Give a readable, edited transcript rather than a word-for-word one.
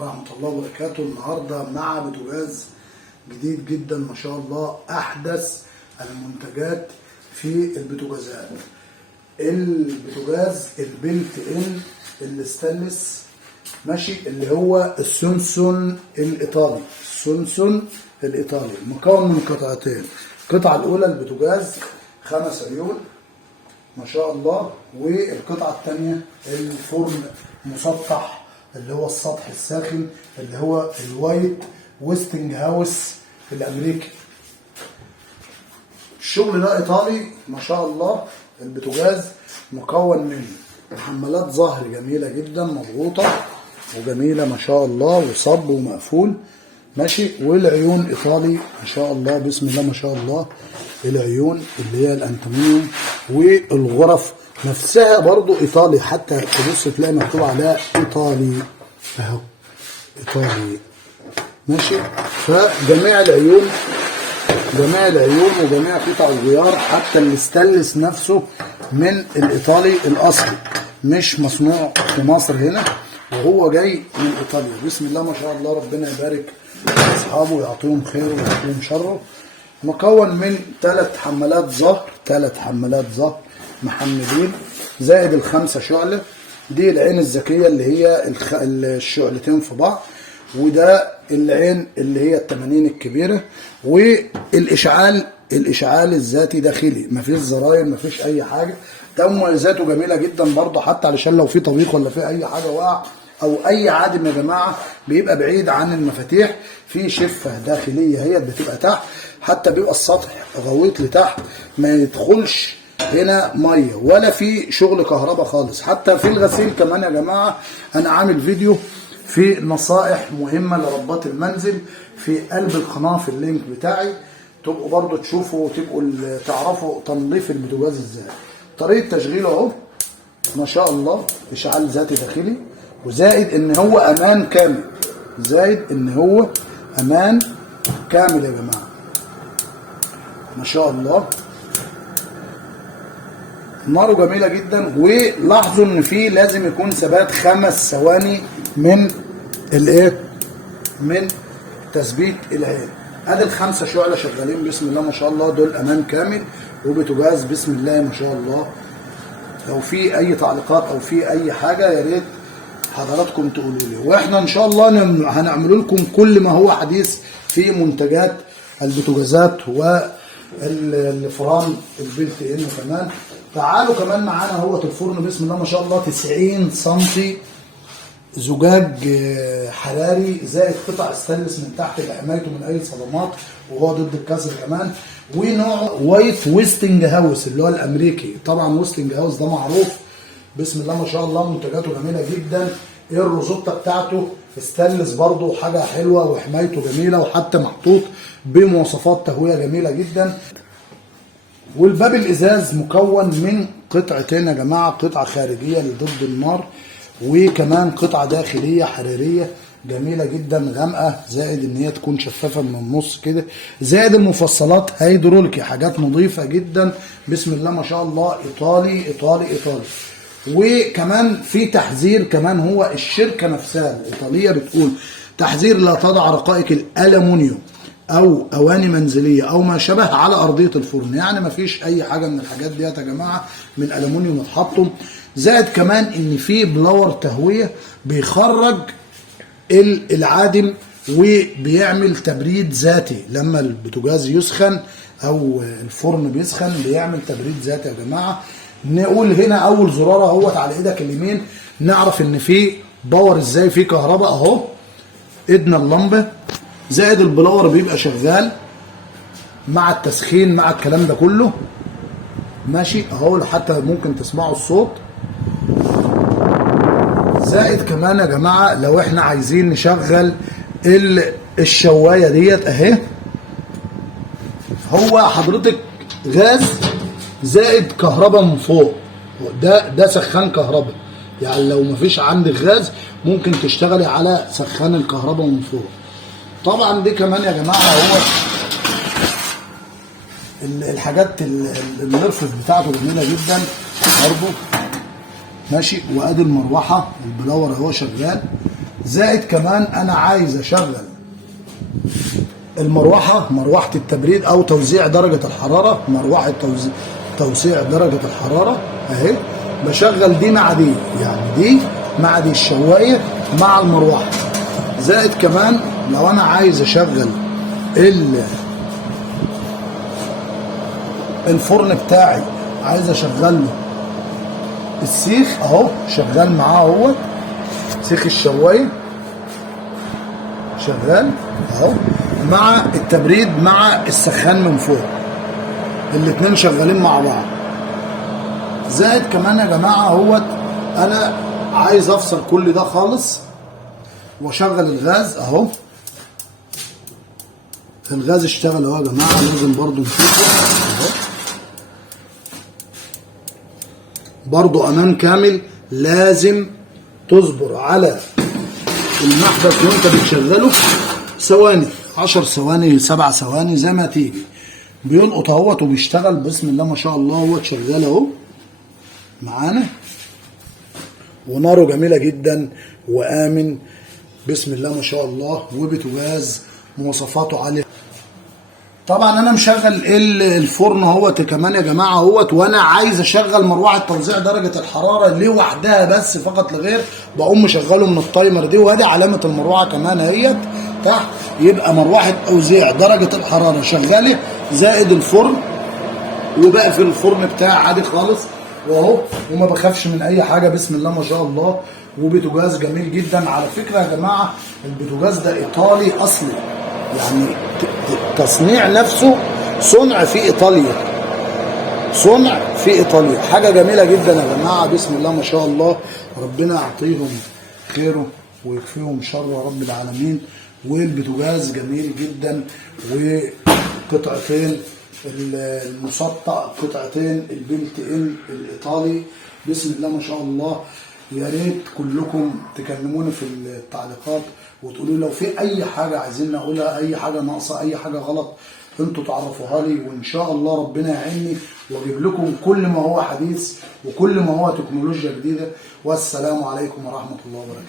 ورحمة الله وبركاته. النهاردة مع بوتاجاز جديد جدا ما شاء الله، أحدث المنتجات في البوتاجازات. البوتاجاز البلت ان الستانلس ماشي، اللي هو السونسون الإيطالي. السونسون الإيطالي مكون من قطعتين. القطعة الأولى البوتاجاز 5 عيون ما شاء الله، والقطعة الثانية الفرن مسطح اللي هو السطح الساخن اللي هو الوايت ويستنج هاوس الأمريكي. الشغل ده إيطالي ما شاء الله. البوتاجاز مكون من محملات ظهر جميلة جدا مضغوطة وجميلة ما شاء الله، وصب ومقفول ماشي، والعيون إيطالي ما شاء الله بسم الله ما شاء الله. العيون اللي هي الأنتمنيوم، والغرف نفسها برضو إيطالي، حتى تبص تلاقي مكتوب عليها إيطالي أهو، إيطالي ماشي. فجميع العيون وجميع قطع الغيار، حتى الستانلس نفسه من الإيطالي الأصلي، مش مصنوع في مصر هنا، وهو جاي من إيطاليا. بسم الله ما شاء الله، ربنا يبارك أصحابه ويعطيهم خير ويعطيهم شره. مكون من 3 حمالات ظهر محملين، زائد ال5 شعلة. دي العين الذكية اللي هي الشعلتين في بعض، وده العين اللي هي ال80 الكبيرة، والإشعال الذاتي داخلي، مفيش زراير مفيش أي حاجة. ده مميزاته جميلة جدا برضه، حتى علشان لو في طبيخ ولا في أي حاجة واقع أو أي عادم يا جماعة بيبقى بعيد عن المفاتيح. في شفة داخلية هي بتبقى تحت، حتى بيبقى السطح غويط لتحت، ما يدخلش هنا ميه ولا في شغل كهرباء خالص. حتى في الغسيل كمان يا جماعه، انا عامل فيديو في نصائح مهمه لربات المنزل في قلب القناه في اللينك بتاعي، تبقوا برضو تشوفوا وتبقوا تعرفوا تنظيف البوتاجاز ازاي. طريقه تشغيله اهو ما شاء الله، اشعال ذاتي داخلي، وزائد ان هو امان كامل، يا جماعه ما شاء الله. ناره جميله جدا، ولاحظوا ان فيه لازم يكون ثبات 5 ثواني من من تثبيت العين. ادي ال5 شعله شغالين بسم الله ما شاء الله، دول امان كامل وبوتاجاز بسم الله ما شاء الله. لو في اي تعليقات او في اي حاجه يا ريت حضراتكم تقولوا لي، واحنا ان شاء الله هنعمل لكم كل ما هو حديث في منتجات البوتاجازات والفران البلت ان. كمان تعالوا كمان معانا اهوت الفرن بسم الله ما شاء الله، 90 سم زجاج حراري، زائد قطع ستانلس من تحت لحمايته من اي صدمات وهو ضد الكسر كمان. ونوعه وايت ويستنج هاوس اللي هو الامريكي. طبعا ويستنج هاوس ده معروف بسم الله ما شاء الله، منتجاته جميله جدا. الروزوتا بتاعته ستانلس برضه حاجه حلوه، وحمايته جميله، وحتى محطوط بمواصفات تهويه جميله جدا. والباب الازاز مكون من قطعتين يا جماعه، قطعه خارجيه لضد النار، وكمان قطعه داخليه حراريه جميله جدا غامقه، زائد ان هي تكون شفافه من النص كده، زائد المفصلات هيدروليكي، حاجات نظيفه جدا بسم الله ما شاء الله. ايطالي ايطالي ايطالي. وكمان في تحذير كمان، هو الشركه نفسها الايطاليه بتقول تحذير: لا تضع رقائق الالومنيوم او اواني منزليه او ما شابه على ارضيه الفرن. يعني ما فيش اي حاجه من الحاجات ديت يا جماعه من الالومنيوم اتحطوا. زائد كمان ان في بلور تهويه بيخرج العادم وبيعمل تبريد ذاتي. لما البوتاجاز يسخن او الفرن بيسخن بيعمل تبريد ذاتي يا جماعه. نقول هنا اول زرار اهوت على ايدك اليمين، نعرف ان في باور ازاي، في كهرباء اهو، ايدنا اللمبه، زائد البلور بيبقى شغال مع التسخين مع الكلام ده كله ماشي اهو، حتى ممكن تسمعوا الصوت. زائد كمان يا جماعه لو احنا عايزين نشغل الشوايه ديت اهي، هو حضرتك غاز زائد كهرباء من فوق، ده سخان كهرباء. يعني لو مفيش عندك غاز ممكن تشتغلي على سخان الكهرباء من فوق. طبعا دي كمان يا جماعه هو الحاجات النرفز بتاعته جميله جدا برضه ماشي. وادي المروحه البلور اهو شغال، زائد كمان انا عايز اشغل المروحه، مروحه التبريد او توزيع درجه الحراره، مروحه توزيع درجه الحراره اهي. بشغل دي مع دي، يعني دي مع دي، الشوايه مع المروحه. زائد كمان لو انا عايز اشغل الفرن بتاعي، عايز اشغل له السيخ اهو، شغال معاه اهوت سيخ الشوايه شغال اهو، مع التبريد مع السخان من فوق، الاتنين شغالين مع بعض. زائد كمان يا جماعه اهوت انا عايز افصل كل ده خالص واشغل الغاز اهو. الغاز اشتغل اهو يا جماعه، لازم برضو نشوفه اهو، برضو امان كامل. لازم تصبر على المحبس وانت بتشغله ثواني، 10 ثواني 7 ثواني زي ما تيجي، بيلقط اهوت وبيشتغل بسم الله ما شاء الله. اهوت شغال اهو معانا، وناره جميله جدا وامن بسم الله ما شاء الله، وبوتاجاز مواصفاته عاليه. طبعا انا مشغل الفرن اهوت كمان يا جماعه اهوت، وانا عايز اشغل مروحه توزيع درجه الحراره لوحدها بس فقط لغير، بقوم مشغله من التايمر دي، وادي علامه المروحه كمان اهيت تحت، يبقى مروحه توزيع درجه الحراره شغاله زائد الفرن، وبقفل الفرن بتاعي عادي خالص واهو، وما بخافش من اي حاجه بسم الله ما شاء الله. وبوتاجاز جميل جدا على فكره يا جماعه، البوتاجاز ده ايطالي اصلي، يعني تصنيع نفسه صنع في ايطاليا، صنع في ايطاليا، حاجه جميله جدا يا جماعه بسم الله ما شاء الله. ربنا يعطيهم خيره ويكفيهم شر رب العالمين. والبوتاجاز جميل جدا، وقطعتين المسطع، قطعتين البلت ان الايطالي بسم الله ما شاء الله. يا ريت كلكم تكلموني في التعليقات وتقولوا لو في اي حاجه عايزين نقولها، اي حاجه ناقصه، اي حاجه غلط، انتوا تعرفوها لي، وان شاء الله ربنا يعيني واجيب لكم كل ما هو حديث وكل ما هو تكنولوجيا جديده. والسلام عليكم ورحمه الله وبركاته.